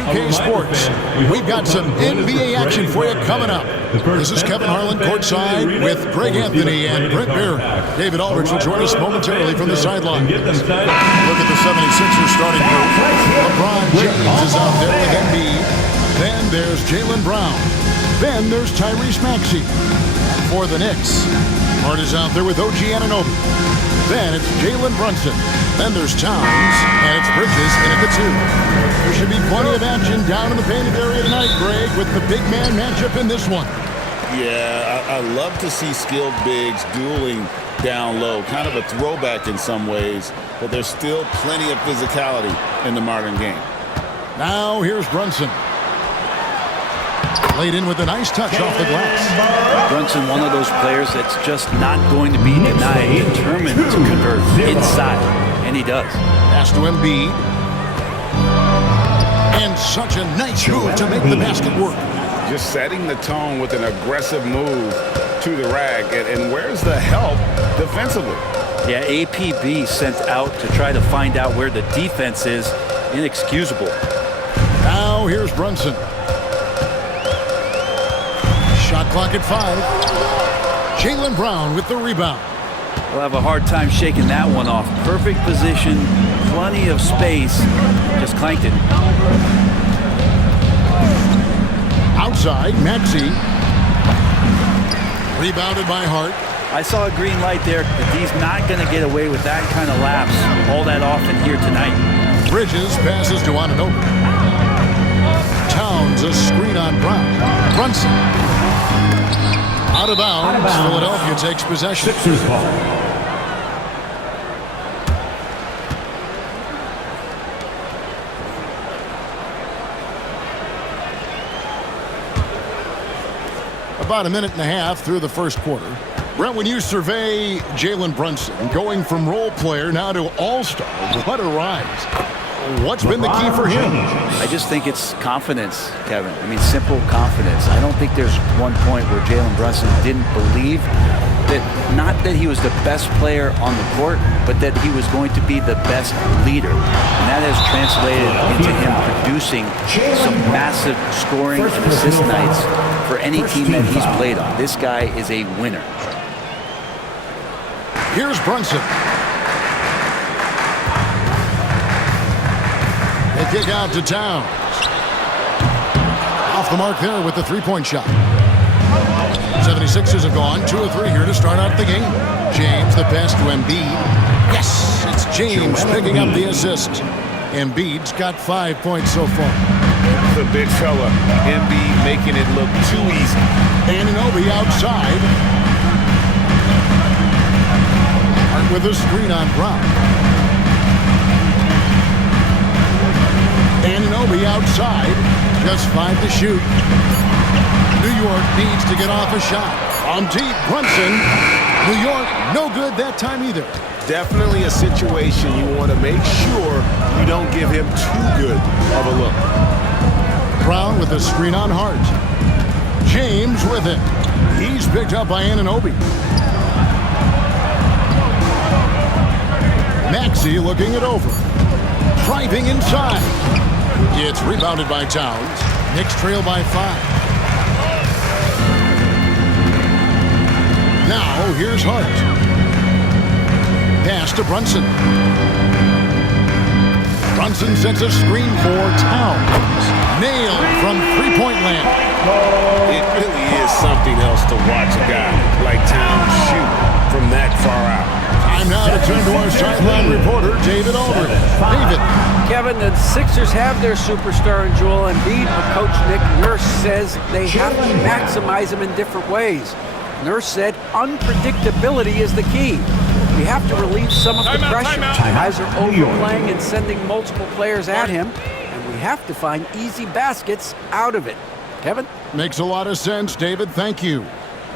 2K Sports. We've got some NBA action for you coming up. This is Kevin Harlan courtside with Greg Anthony and Brent Barrett. David Aldridge will join us momentarily from the sideline. Look at the 76ers starting group. LeBron James is out there with Embiid. Then there's Jaylen Brown. Then there's Tyrese Maxey. For the Knicks, Hart is out there with OG Anunoby. Then it's Jalen Brunson. Then there's Towns, and it's Bridges in at the 2. There should be plenty of action down in the painted area tonight, Greg, with the big man matchup in this one. Yeah, I love to see skilled bigs dueling down low. Kind of a throwback in some ways, but there's still plenty of physicality in the modern game. Now here's Brunson. Laid in with a nice touch off the glass. Brunson, one of those players that's just not going to be denied, determined to convert inside, and he does. Pass to Embiid. And such a nice move to make the basket work. Just setting the tone with an aggressive move to the rack. And where's the help defensively? Yeah, APB sent out to try to find out where the defense is. Inexcusable. Now here's Brunson. Shot clock at 5. Jaylen Brown with the rebound. We'll have a hard time shaking that one off. Perfect position, plenty of space. Just clanked it. Outside, Maxey. Rebounded by Hart. I saw a green light there, but he's not going to get away with that kind of lapse all that often here tonight. Bridges passes to Anunoby. Towns a screen on Brown. Brunson. Out of bounds. Philadelphia takes possession. Sixers ball. About a minute and a half through the first quarter. Brent, when you survey Jalen Brunson going from role player now to all-star, what a rise. What's been the key for him? I just think it's confidence, Kevin. I mean, simple confidence. I don't think there's one point where Jalen Brunson didn't believe that, not that he was the best player on the court, but that he was going to be the best leader. And that has translated into him producing some massive scoring and assist nights for any team that he's played on. This guy is a winner. Here's Brunson. They kick out to Towns. Off the mark there with the three-point shot. 76ers have gone 2 of 3 here to start out the game. James, the pass to Embiid. Yes, it's James picking up the assist. Embiid's got 5 points so far. The big fella, Embiid making it look too easy. Anunoby outside. Hart with a screen on Brown. Anunoby outside. Just 5 to shoot. New York needs to get off a shot. On deep, Brunson. New York, no good that time either. Definitely a situation you want to make sure you don't give him too good of a look. Brown with a screen on Hart. James with it. He's picked up by Anunoby. Maxey looking it over. Driving inside. It's rebounded by Towns. Knicks trail by 5. Now, here's Hart. Pass to Brunson. Brunson sets a screen for Towns. Nailed from three-point land. It really is something else to watch a guy like Towns shoot from that far out. Time now to turn to our sideline reporter, David Aldridge. David. Kevin, the Sixers have their superstar in Joel Embiid, but Coach Nick Nurse says they have to maximize him in different ways. Nurse said unpredictability is the key. We have to relieve some of the pressure. Guys are overplaying and sending multiple players at him, and we have to find easy baskets out of it. Kevin? Makes a lot of sense, David. Thank you.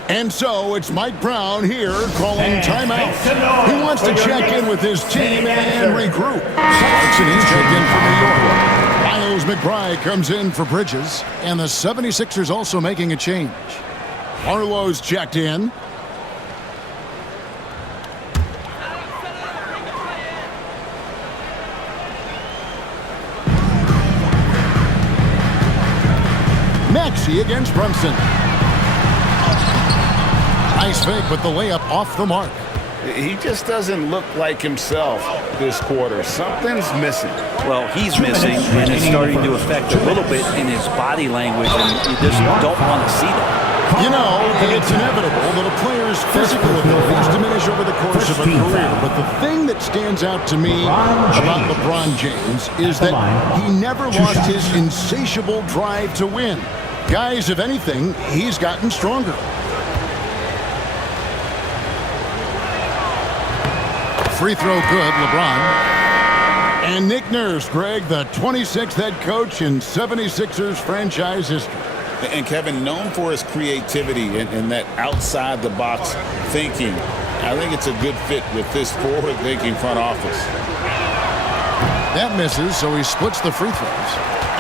And so it's Mike Brown here calling timeout. He wants to check in with his team and regroup. Clarkson is checked in for New York. Miles McBride comes in for Bridges, and the 76ers also making a change. Harlow's checked in. Maxey against Brunson. Nice fake, but the layup off the mark. He just doesn't look like himself this quarter. Something's missing. Well, he's missing, and it's starting to affect a little bit in his body language, and you just don't want to see that. You know, it's inevitable that a player's physical abilities diminish over the course of a career. But the thing that stands out to me about LeBron James is that he never lost his insatiable drive to win. Guys, if anything, he's gotten stronger. Free throw good, LeBron. And Nick Nurse, Greg, the 26th head coach in 76ers franchise history. And Kevin, known for his creativity and that outside-the-box thinking, I think it's a good fit with this forward-thinking front office. That misses, so he splits the free throws.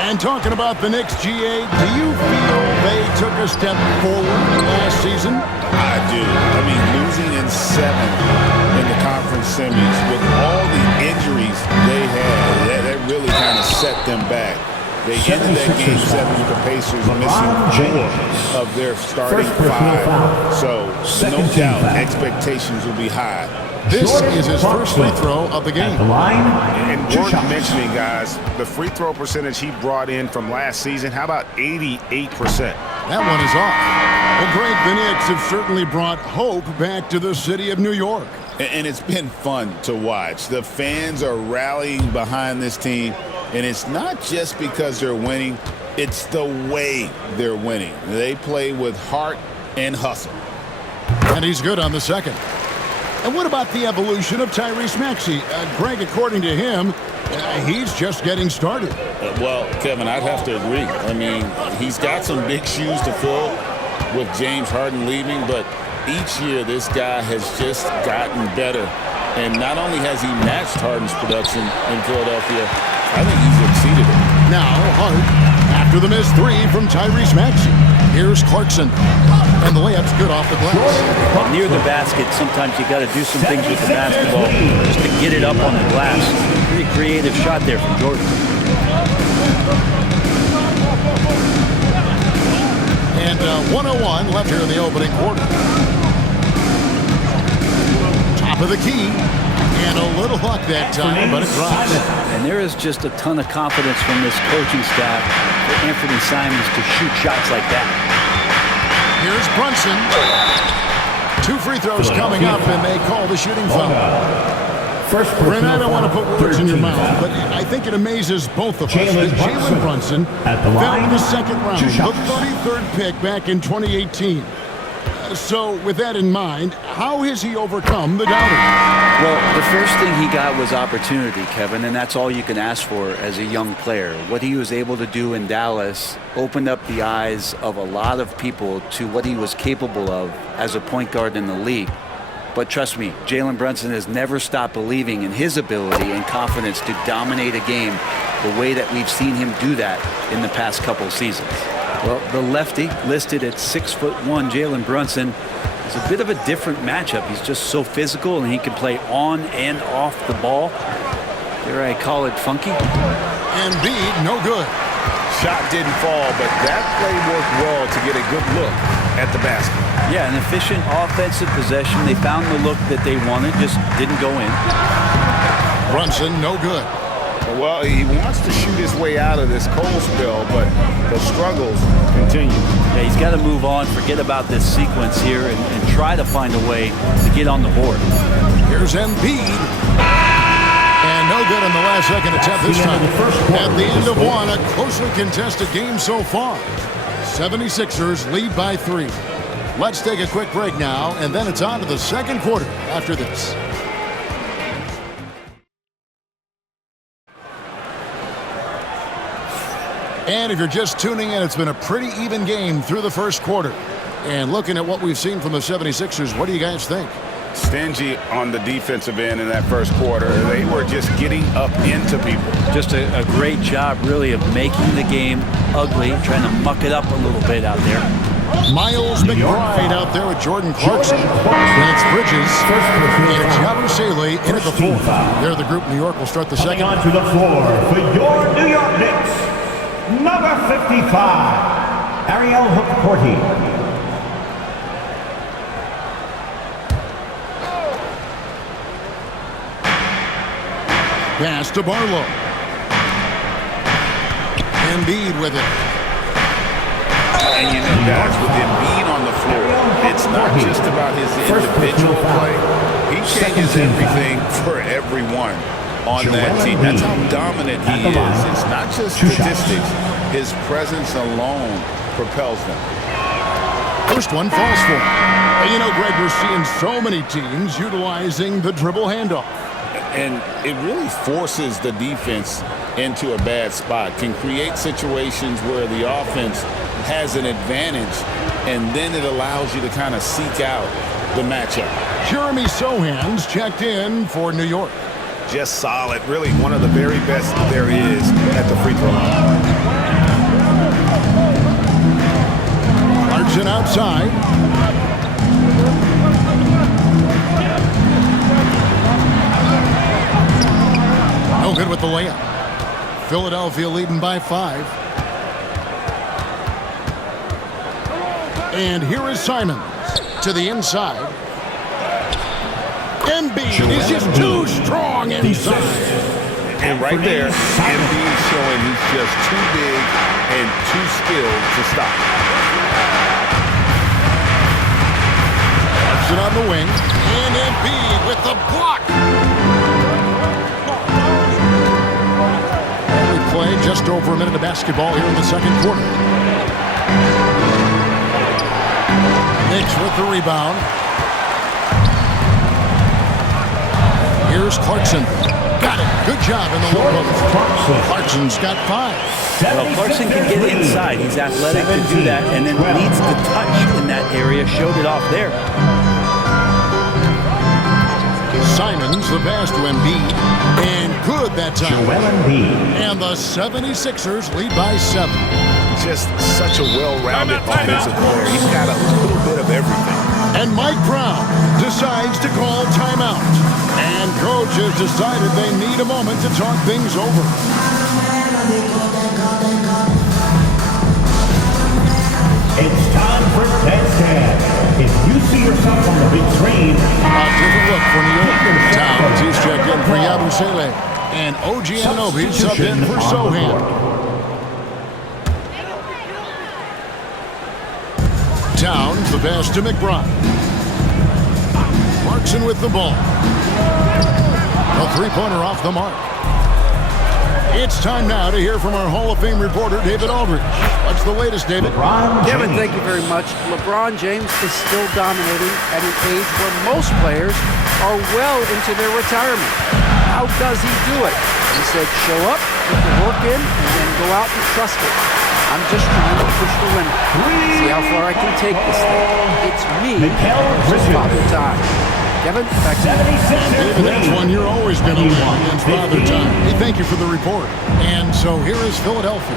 And talking about the Knicks, GA, do you feel they took a step forward last season? I do. I mean, losing in 7 in the conference semis with all the injuries they had, that really kind of set them back. They ended that game 7 with the Pacers missing 4 of their starting 5. So, no doubt, expectations will be high. This is his first free throw of the game. And worth mentioning, guys, the free throw percentage he brought in from last season, how about 88%? That one is off. Well, Greg, the Knicks have certainly brought hope back to the city of New York. And it's been fun to watch. The fans are rallying behind this team. And it's not just because they're winning, it's the way they're winning. They play with heart and hustle. And he's good on the second. And what about the evolution of Tyrese Maxey? Greg, according to him, he's just getting started. Well, Kevin, I'd have to agree. I mean, he's got some big shoes to fill with James Harden leaving, but each year this guy has just gotten better. And not only has he matched Harden's production in Philadelphia, I think he's exceeded it. Now, Hart, after the missed 3 from Tyrese Maxey. Here's Clarkson. And the layup's good off the glass. Near the basket, sometimes you got to do some things with the basketball just to get it up on the glass. Pretty creative shot there from Jordan. And 101 left here in the opening quarter. Top of the key. And a little luck that time, but it drops. And there is just a ton of confidence from this coaching staff for Anthony Simons to shoot shots like that. Here's Brunson. 2 free throws coming up, and they call the shooting foul. Brent, I don't want to put words in your mouth, but I think it amazes both of us that Jalen Brunson fell in the second round, the 33rd pick back in 2018. So, with that in mind, how has he overcome the doubters? Well, the first thing he got was opportunity, Kevin, and that's all you can ask for as a young player. What he was able to do in Dallas opened up the eyes of a lot of people to what he was capable of as a point guard in the league. But trust me, Jalen Brunson has never stopped believing in his ability and confidence to dominate a game the way that we've seen him do that in the past couple seasons. Well, the lefty listed at 6'1", Jalen Brunson, is a bit of a different matchup. He's just so physical, and he can play on and off the ball. Dare I call it funky? Embiid, no good. Shot didn't fall, but that play worked well to get a good look at the basket. Yeah, an efficient offensive possession. They found the look that they wanted, just didn't go in. Brunson, no good. Well, he wants to shoot his way out of this cold spell, but the struggles continue. Yeah, he's got to move on, forget about this sequence here, and try to find a way to get on the board. Here's Embiid. And no good on the last second attempt this time. At the end of one, a closely contested game so far. 76ers lead by 3. Let's take a quick break now, and then it's on to the second quarter after this. And if you're just tuning in, it's been a pretty even game through the first quarter. And looking at what we've seen from the 76ers, what do you guys think? Stingy on the defensive end in that first quarter. They were just getting up into people. Just a great job, really, of making the game ugly, trying to muck it up a little bit out there. Miles McBride out there with Jordan Clarkson. Lance Bridges and Jabusele in at the 4th. There, the group New York will start the second. Coming onto the floor for your New York Knicks, number 55, Ariel Hookporty. Pass to Barlow. Embiid with it. And you know, guys, with Embiid on the floor, it's not just about his individual play. He changes everything for everyone on that team. That's how dominant he is. It's not just statistics. His presence alone propels them. First one falls for him. And you know, Greg, we're seeing so many teams utilizing the dribble handoff. And it really forces the defense into a bad spot, can create situations where the offense has an advantage, and then it allows you to kind of seek out the matchup. Jeremy Sohan's checked in for New York. Just solid. Really one of the very best there is at the free throw line. Clarkson outside. No good with the layup. Philadelphia leading by 5. And here is Simons to the inside. Embiid is just too strong inside. And right there, Embiid showing he's just too big and too skilled to stop. Clarkson on the wing. And Embiid with the block. Play just over a minute of basketball here in the second quarter. Knicks with the rebound. Here's Clarkson. Got it. Good job in the low post. Clarkson's got 5. Well, Clarkson can get inside. He's athletic to do that, and then needs the touch in that area. Showed it off there. Simons, the pass to Embiid. And good that time. And the 76ers lead by 7. Just such a well-rounded offensive player. He's got a little bit of everything. And Mike Brown decides to call timeout. And coach has decided they need a moment to talk things over. It's time for Dance Dance. If you see yourself on the big screen, A different look for New York. Towns, he's checked in for Yabusele. And OG Anunoby subbed in for Sohan. Towns, the pass to McBride. Clarkson with the ball. A three-pointer off the mark. It's time now to hear from our Hall of Fame reporter, David Aldridge. What's the latest, David? Kevin, thank you very much. LeBron James is still dominating at an age where most players are well into their retirement. How does he do it? He said, show up, put the work in, and then go out and trust it. I'm just trying to push the limit. See how far I can take this thing. It's me versus Father Time. Kevin, back to you. David, that's one you're always going to win against Father Time. Hey, thank you for the report. And so here is Philadelphia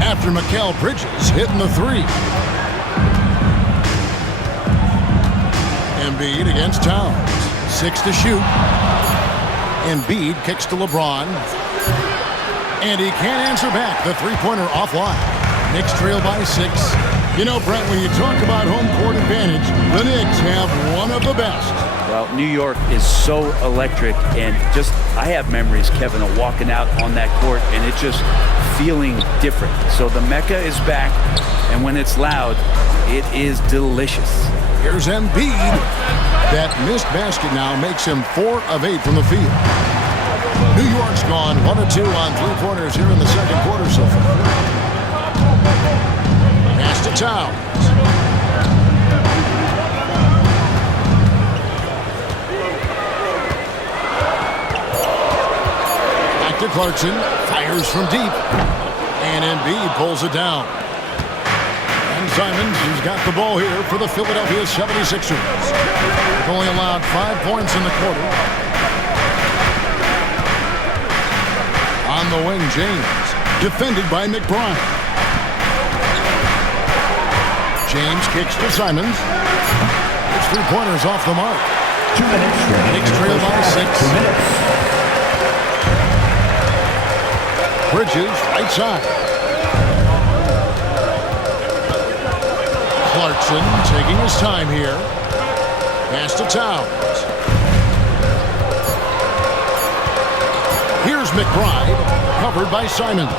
after Mikal Bridges hitting the 3. Embiid against Towns. 6 to shoot. Embiid kicks to LeBron. And he can't answer back. The three-pointer offline. Knicks trail by 6. You know, Brent, when you talk about home court advantage, the Knicks have one of the best. Well, New York is so electric, and just I have memories, Kevin, of walking out on that court and it just feeling different. So the Mecca is back, and when it's loud, it is delicious. Here's Embiid. That missed basket now makes him 4 of 8 from the field. New York's gone 1 of 2 on three-pointers here in the second quarter so far. Pass to Towns. Back to Clarkson. Fires from deep. And Embiid pulls it down. And Simons, who's got the ball here for the Philadelphia 76ers. They've only allowed 5 points in the quarter. On the wing, James. Defended by McBride. James kicks to Simons. His three-pointers off the mark. 2 minutes. Knicks trail by 6. 2 minutes. Bridges, right side. Clarkson taking his time here. Pass to Towns. Here's McBride, covered by Simons.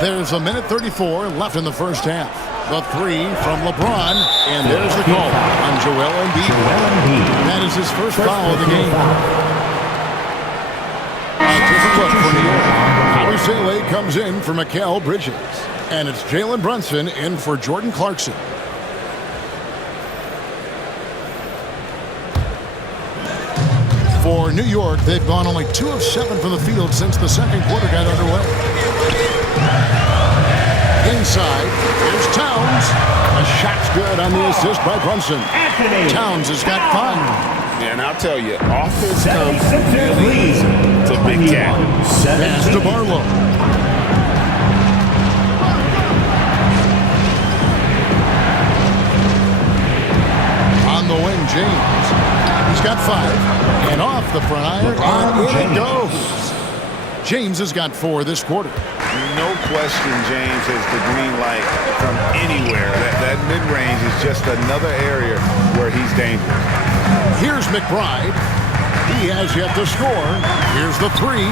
There's a minute 34 left in the first half. The three from LeBron, and there's the call on Joel Embiid. That is his first foul of the game. A different look for New York. Abusele comes in for Mikal Bridges, and it's Jalen Brunson in for Jordan Clarkson. For New York, they've gone only 2 of 7 from the field since the second quarter got underway. Inside, here's Towns. A shot's good on the assist by Brunson. Towns has got 5. And I'll tell you, offense comes really easy to Big Cat. Pass to Barlow. On the wing, James. He's got 5. And off the front iron, and in it goes. James has got 4 this quarter. No question James has the green light from anywhere. That mid-range is just another area where he's dangerous. Here's McBride. He has yet to score. Here's the 3.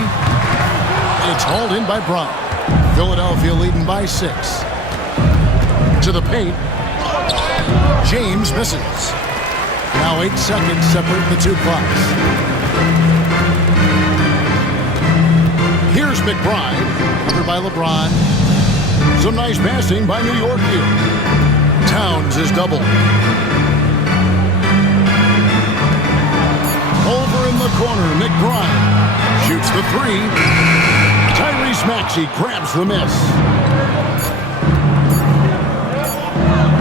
It's hauled in by Brown. Philadelphia leading by 6. To the paint. James misses. Now 8 seconds separate the 2 clocks. Here's McBride, covered by LeBron. Some nice passing by New York here. Towns is doubled. Over in the corner, McBride shoots the 3. Tyrese Maxey grabs the miss.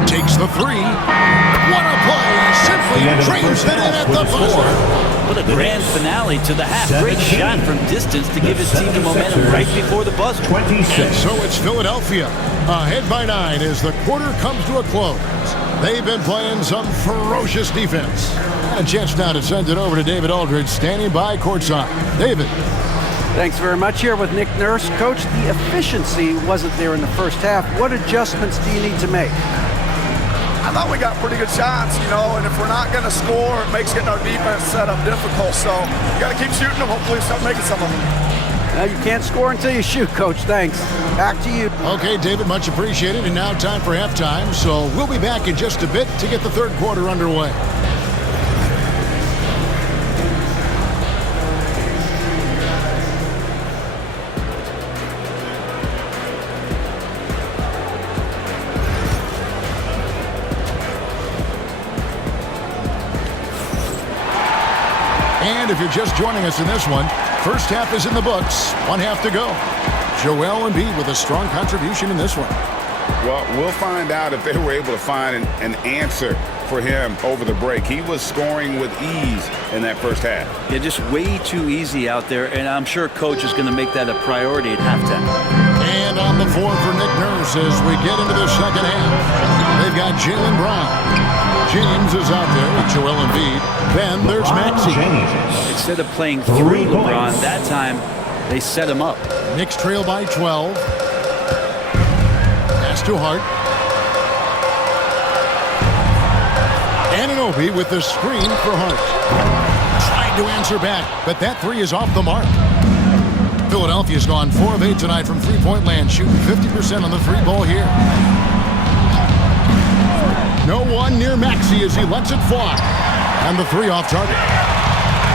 Takes the 3. What a play! Simply drains it in at the buzzer. What a grand finale to the half. Great shot from distance to give his team the momentum right before the buzzer. 26. And so it's Philadelphia ahead by 9 as the quarter comes to a close. They've been playing some ferocious defense. And a chance now to send it over to David Aldridge, standing by courtside. David. Thanks very much. Here with Nick Nurse. Coach, the efficiency wasn't there in the first half. What adjustments do you need to make? I thought we got pretty good shots, and if we're not going to score, it makes getting our defense set up difficult. So you got to keep shooting them. Hopefully start making some of them. Now you can't score until you shoot, Coach. Thanks. Back to you. Okay, David, much appreciated. And now time for halftime. So we'll be back in just a bit to get the third quarter underway. And if you're just joining us in this one, first half is in the books. 1 half to go. Joel Embiid with a strong contribution in this one. Well, we'll find out if they were able to find an answer for him over the break. He was scoring with ease in that first half. Yeah, just way too easy out there, and I'm sure Coach is going to make that a priority at halftime. And on the floor for Nick Nurse as we get into the second half. They've got Jaylen Brown. James is out there with Joel Embiid. Then there's Maxey. Instead of playing through LeBron, that time they set him up. Knicks trail by 12. Pass to Hart. Anunoby with the screen for Hart. Tried to answer back, but that 3 is off the mark. Philadelphia's gone 4 of 8 tonight from three-point land, shooting 50% on the 3-ball here. No one near Maxey as he lets it fly. And the 3 off target.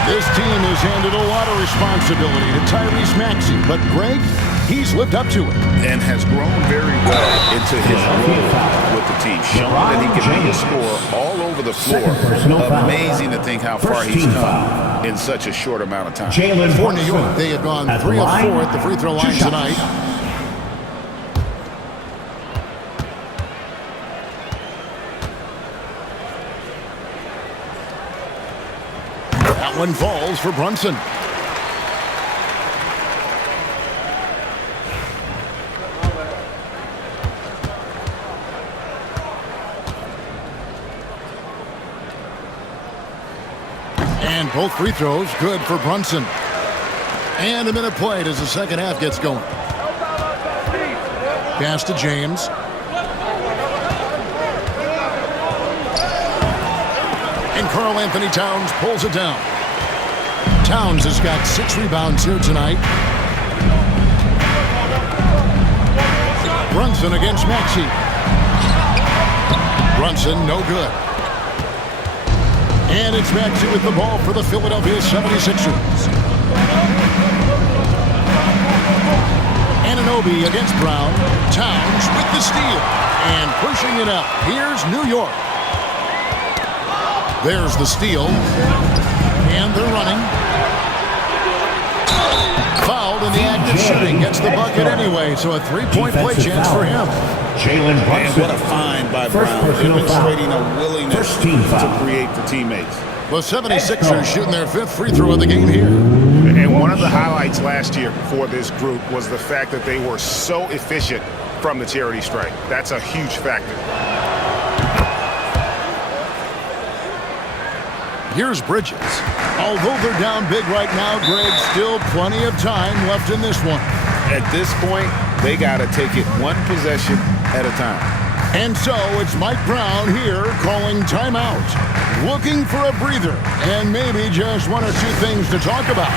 This team has handed a lot of responsibility to Tyrese Maxey, but Greg, he's lived up to it. And has grown very well into his role with the team. Showing that he can be a scorer all over the floor. Amazing to think how far he's come in such a short amount of time. For New York, they have gone 3 of 4 at the free throw line tonight. That one falls for Brunson. And both free throws good for Brunson. And a minute played as the second half gets going. Pass to James. And Karl Anthony Towns pulls it down. Towns has got 6 rebounds here tonight. Brunson against Maxey. Brunson, no good. And it's Maxey with the ball for the Philadelphia 76ers. Anunoby against Brown. Towns with the steal. And pushing it up. Here's New York. There's the steal. And they're running. Fouled in the act of shooting. Gets the bucket anyway, so a 3-point play chance for him. Jalen Brunson. What a find by Brown, demonstrating a willingness to create for teammates. The 76ers shooting their 5th free throw of the game here. And one of the highlights last year for this group was the fact that they were so efficient from the charity stripe. That's a huge factor. Here's Bridges. Although they're down big right now, Greg, still plenty of time left in this one. At this point, they got to take it one possession at a time. And so it's Mike Brown here calling timeout. Looking for a breather and maybe just 1 or 2 things to talk about.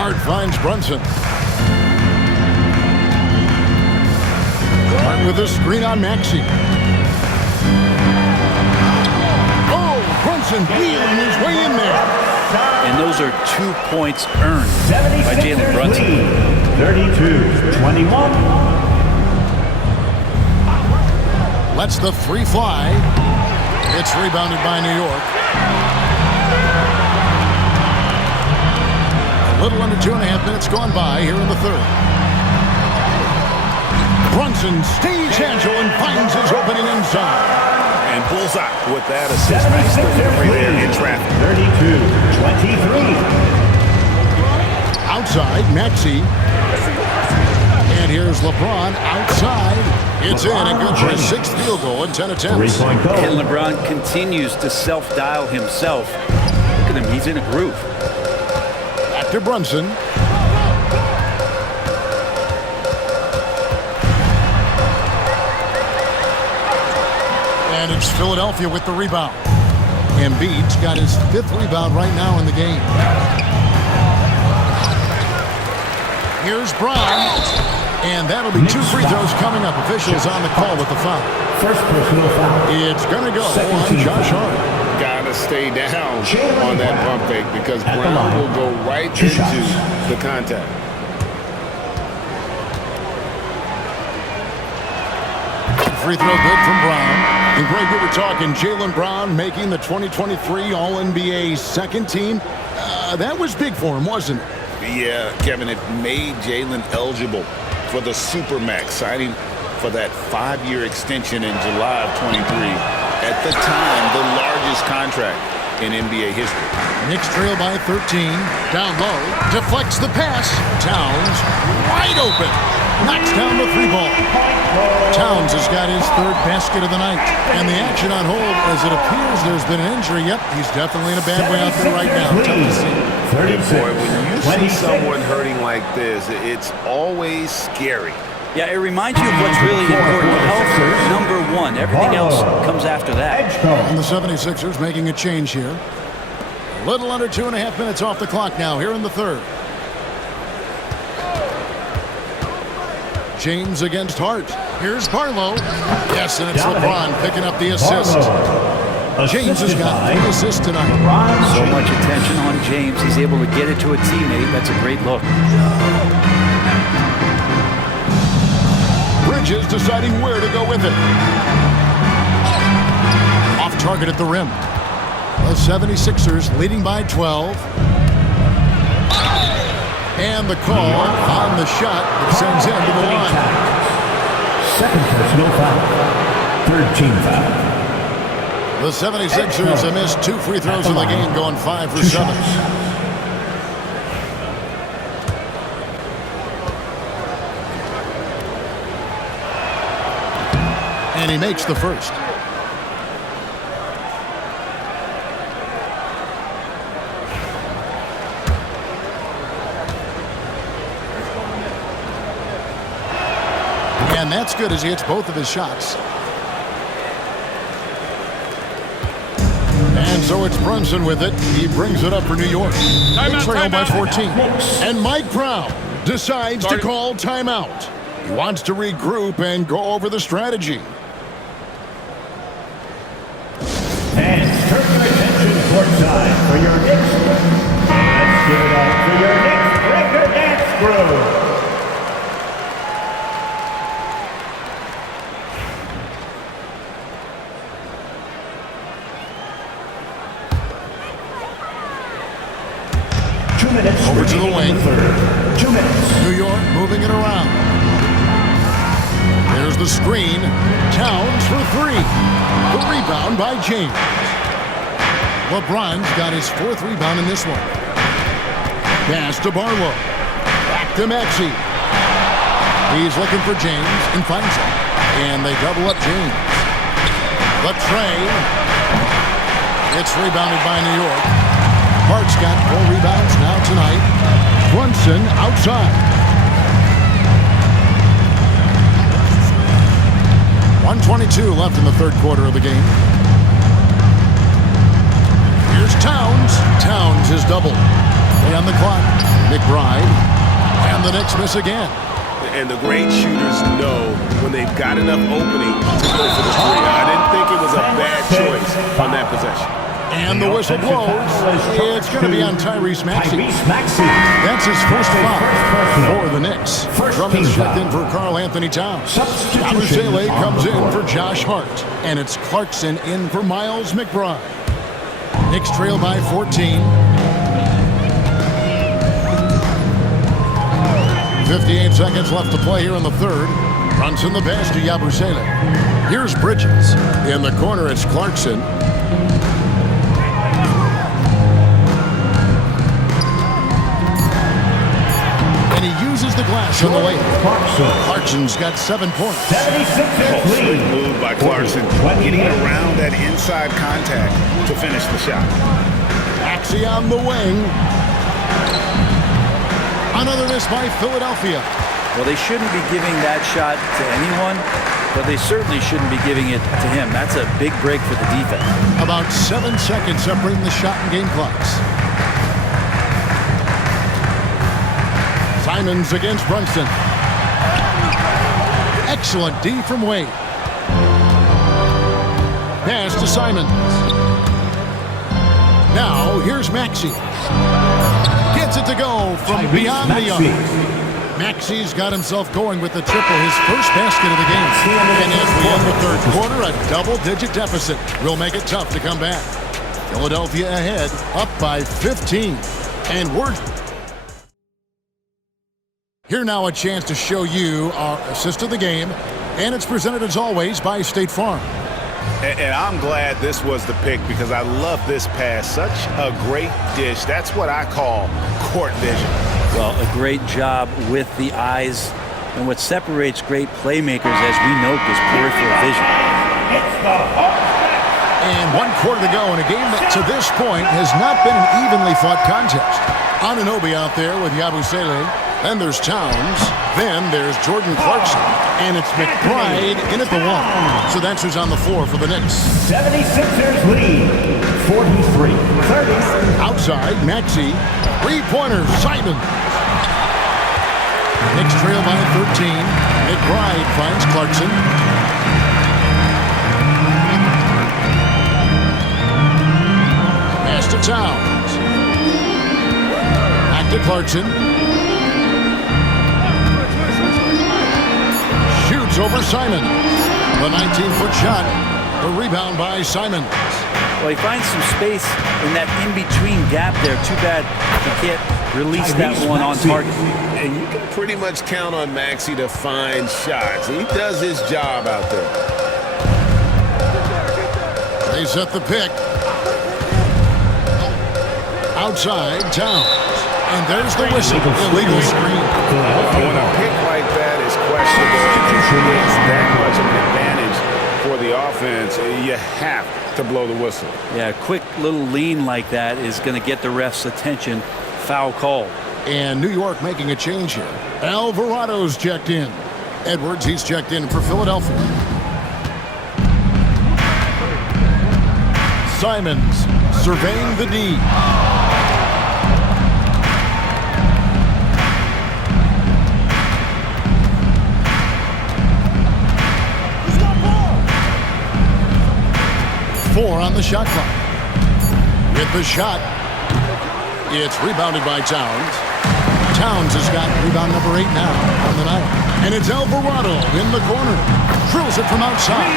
Hart finds Brunson. Hart with a screen on Maxey. Oh, Brunson wheeling his way in there. And those are 2 points earned by Jalen Brunson. 32-21. Lets the 3 fly. It's rebounded by New York. A little under 2.5 minutes gone by here in the 3rd. Brunson stays agile and finds his opening inside. And bullseye with that assist. Nice delivery there in traffic. 32-23. Outside, Maxey. And here's LeBron outside. It's in and good for his 6th field goal in 10 attempts. And LeBron continues to self-dial himself. Look at him, he's in a groove. To Brunson. And it's Philadelphia with the rebound. Embiid's got his 5th rebound right now in the game. Here's Brown. And that'll be 2 free throws coming up. Officials on the call with the foul. First personal foul. It's going to go on Josh Hart. Gotta stay down on that pump fake because Brown will go right into the contact. Free throw good from Brown. And Greg, we were talking Jaylen Brown making the 2023 All-NBA 2nd team. That was big for him, wasn't it? Yeah, Kevin, it made Jalen eligible for the Supermax, signing for that 5-year extension in July of 23. At the time, the largest contract in NBA history. Knicks trail by 13. Down low. Deflects the pass. Towns wide open. Knocks down the 3 ball. Towns has got his 3rd basket of the night. And the action on hold as it appears there's been an injury. Yep, he's definitely in a bad way out there right now. Tough to see. Boy, when you see someone hurting like this, it's always scary. Yeah, it reminds you of what's really important. Health, number 1. Everything else comes after that. And the 76ers making a change here. A little under 2.5 minutes off the clock now here in the 3rd. James against Hart. Here's Barlow. Yes, and it's LeBron picking up the assist. James has got 3 assists tonight. So much attention on James. He's able to get it to a teammate. That's a great look. Bridges deciding where to go with it. Off target at the rim. The 76ers leading by 12. And the call on the shot that sends him to the line. 2nd personal foul. 3rd team foul. The 76ers have missed 2 free throws in the game, going 5 for 7. And he makes the first. And that's good as he hits both of his shots. And so it's Brunson with it. He brings it up for New York. They trail by 14. And Mike Brown decides to call timeout. He wants to regroup and go over the strategy. And turn your attention courtside for your Knicks. Let's give it up for your Knicks record dance crew. Over to the wing. 2 minutes. New York moving it around. There's the screen. Towns for 3. The rebound by James. LeBron's got his 4th rebound in this one. Pass to Barlow. Back to Maxey. He's looking for James and finds him. And they double up James. The tray. It's rebounded by New York. Hart's got 4 rebounds now tonight. Brunson outside. 1:22 left in the 3rd quarter of the game. Here's Towns. Towns is doubled. Play on the clock. McBride. And the Knicks miss again. And the great shooters know when they've got enough opening to go for the 3. I didn't think it was a bad choice on that possession. And the whistle blows. It's going to be on Tyrese Maxey. That's his first foul for the Knicks. Drummond's checked in for Karl Anthony Towns. Yabusele comes in for Josh Hart. And it's Clarkson in for Miles McBride. Knicks trail by 14. 58 seconds left to play here in the 3rd. Brunson the pass to Yabusele. Here's Bridges. In the corner, it's Clarkson. And he uses the glass on the way. Clarkson's got 7 points. 76ers lead. Move by Clarkson, getting around that inside contact to finish the shot. Maxey on the wing. Another miss by Philadelphia. Well, they shouldn't be giving that shot to anyone, but they certainly shouldn't be giving it to him. That's a big break for the defense. About 7 seconds separating the shot and game clocks. Simons against Brunson. Excellent D from Wade. Pass to Simons. Now here's Maxey. Gets it to go from beyond the arc. Maxey's got himself going with the triple, his first basket of the game. And as we end the 3rd quarter, a double-digit deficit will make it tough to come back. Philadelphia ahead, up by 15. And we're here now, a chance to show you our assist of the game. And it's presented as always by State Farm. And I'm glad this was the pick because I love this pass. Such a great dish. That's what I call court vision. Well, a great job with the eyes. And what separates great playmakers, as we note, is peripheral vision. And 1 quarter to go in a game that to this point has not been an evenly fought contest. Anunoby out there with Yabusele. Then there's Towns. Then there's Jordan Clarkson. And it's McBride in at the 1. So that's who's on the floor for the Knicks. 76ers lead. 43-30. Outside, Maxey. 3-pointer, Simon. Knicks trail by 13. McBride finds Clarkson. Pass to Towns. Back to Clarkson. Shoots over Simon. The 19-foot shot. The rebound by Simon. Well, he finds some space in that in-between gap there. Too bad he can't release that one on target. And you can pretty much count on Maxey to find shots. He does his job out there. They set the pick. Outside, Towns. And there's the whistle. Illegal screen. When a pick like that is questionable and creates that much of an advantage for the offense, you have to blow the whistle. Yeah, a quick little lean like that is going to get the ref's attention. Foul call. And New York making a change here. Alvarado's checked in. Edwards, he's checked in for Philadelphia. Simons surveying the D. Four on the shot clock. With the shot, it's rebounded by Towns. Towns has got rebound number 8 now on the night. And it's Alvarado in the corner. Drills it from outside.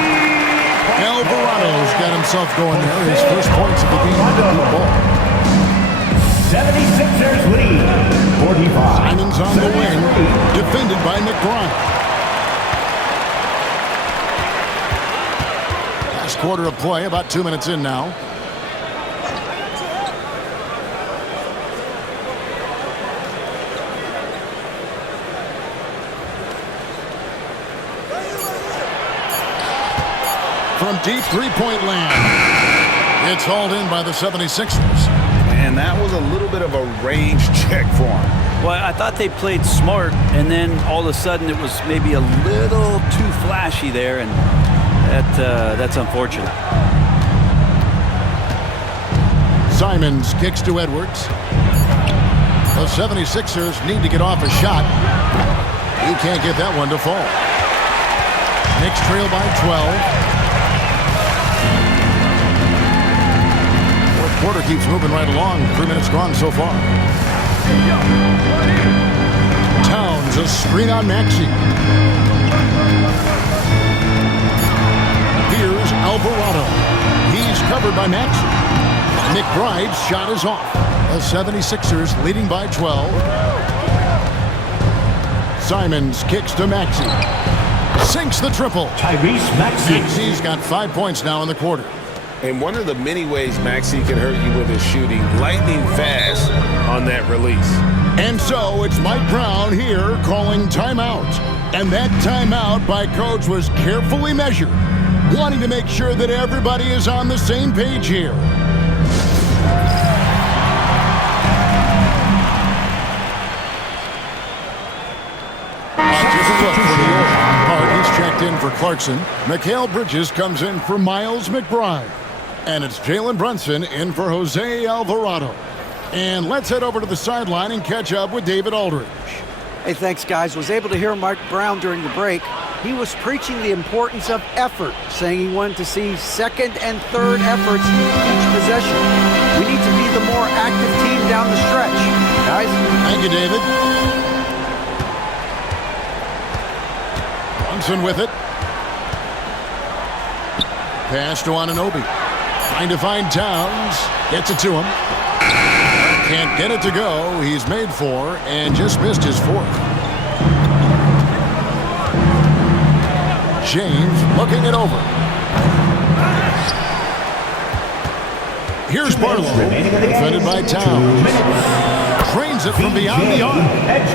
Alvarado's got himself going there. His first points of the game with the deep ball. 76ers lead, 45. Simons on the wing, defended by McBride. Last quarter of play, about 2 minutes in now. From deep three-point land. It's hauled in by the 76ers. And that was a little bit of a range check for him. Well, I thought they played smart, and then all of a sudden it was maybe a little too flashy there, and that's unfortunate. Simons kicks to Edwards. The 76ers need to get off a shot. He can't get that one to fall. Knicks trail by 12. Fourth quarter keeps moving right along. 3 minutes gone so far. Towns, a screen on Maxey. Here's Alvarado. He's covered by Maxey. McBride's shot is off. The 76ers leading by 12. Simons kicks to Maxey. Sinks the triple. Tyrese Maxey. Maxey's got 5 points now in the quarter. And one of the many ways Maxey can hurt you with his shooting, lightning fast on that release. And so it's Mike Brown here calling timeout. And that timeout by Coach was carefully measured, wanting to make sure that everybody is on the same page here. Just a look for New York. Hardy's checked in for Clarkson. Mikal Bridges comes in for Miles McBride. And it's Jalen Brunson in for Jose Alvarado. And let's head over to the sideline and catch up with David Aldridge. Hey, thanks, guys. Was able to hear Mike Brown during the break. He was preaching the importance of effort, saying he wanted to see second and third efforts each possession. We need to be the more active team down the stretch. Guys? Thank you, David. Brunson with it. Pass to Anunoby. Trying to find Towns. Gets it to him. Can't get it to go. He's made 4 and just missed his 4th. James looking it over. Here's Barlow. Defended by Towns. Trains it from beyond the arc.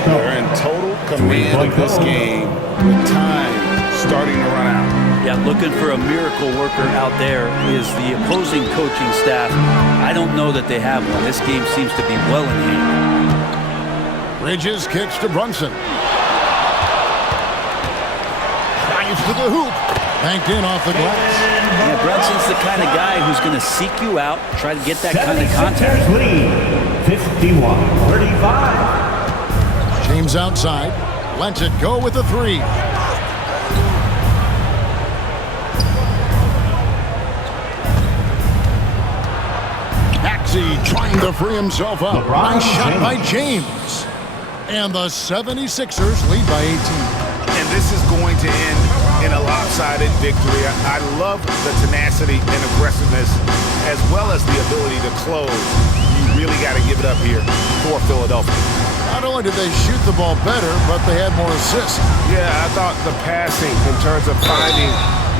They're in total command of this game with time starting to run out. Yeah, looking for a miracle worker out there is the opposing coaching staff. I don't know that they have one. This game seems to be well in hand. Bridges kicks to Brunson. Drives to the hoop. Banked in off the glass. Yeah, Brunson's the kind of guy who's going to seek you out, try to get that kind of contact. Lead, 51-35. James outside. Lets it go with the 3. Trying to free himself up. Nice shot by James. And the 76ers lead by 18. And this is going to end in a lopsided victory. I love the tenacity and aggressiveness as well as the ability to close. You really got to give it up here for Philadelphia. Not only did they shoot the ball better, but they had more assists. Yeah, I thought the passing in terms of finding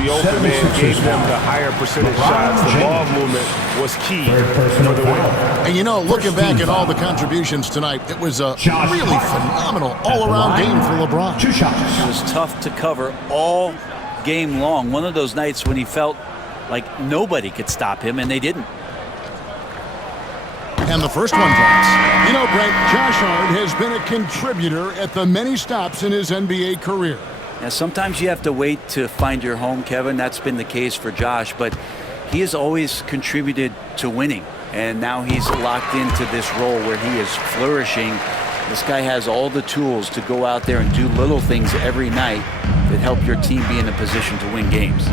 The open man gave them the higher percentage shots. The ball movement was key for the win. And you know, looking back at all the contributions tonight, it was a really phenomenal all-around game for LeBron. It was tough to cover all game long. One of those nights when he felt like nobody could stop him, and they didn't. And the first one drops. You know, Brent, Josh Hart has been a contributor at the many stops in his NBA career. Now, sometimes you have to wait to find your home, Kevin. That's been the case for Josh, but he has always contributed to winning. And now he's locked into this role where he is flourishing. This guy has all the tools to go out there and do little things every night that help your team be in a position to win games.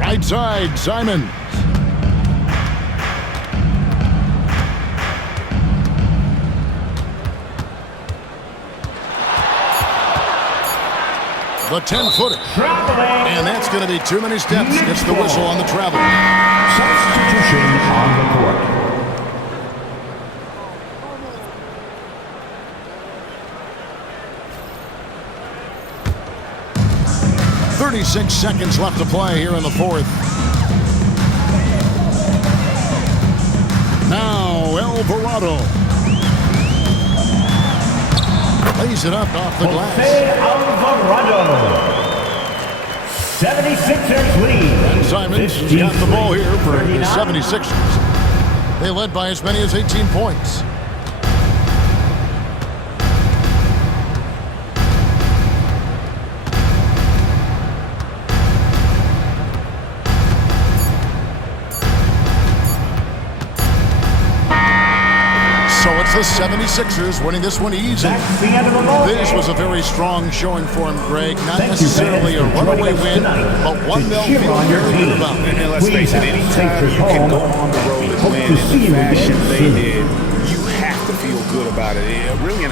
Right side, Simon. The 10-footer. And that's going to be too many steps. Gets the whistle on the travel. Substitution on the court. 36 seconds left to play here in the fourth. Now Alvarado. Lays it up off the glass. Alvarado. 76ers lead. And Simon's got the ball here for the 76ers. They led by as many as 18 points. So it's the 76ers winning this one easy. This was a very strong showing for him, Greg. Not necessarily a runaway win, but one they'll feel very good about. And let's face it, anytime you can go on the road and win in the fashion they did, you have to feel good about it. Really an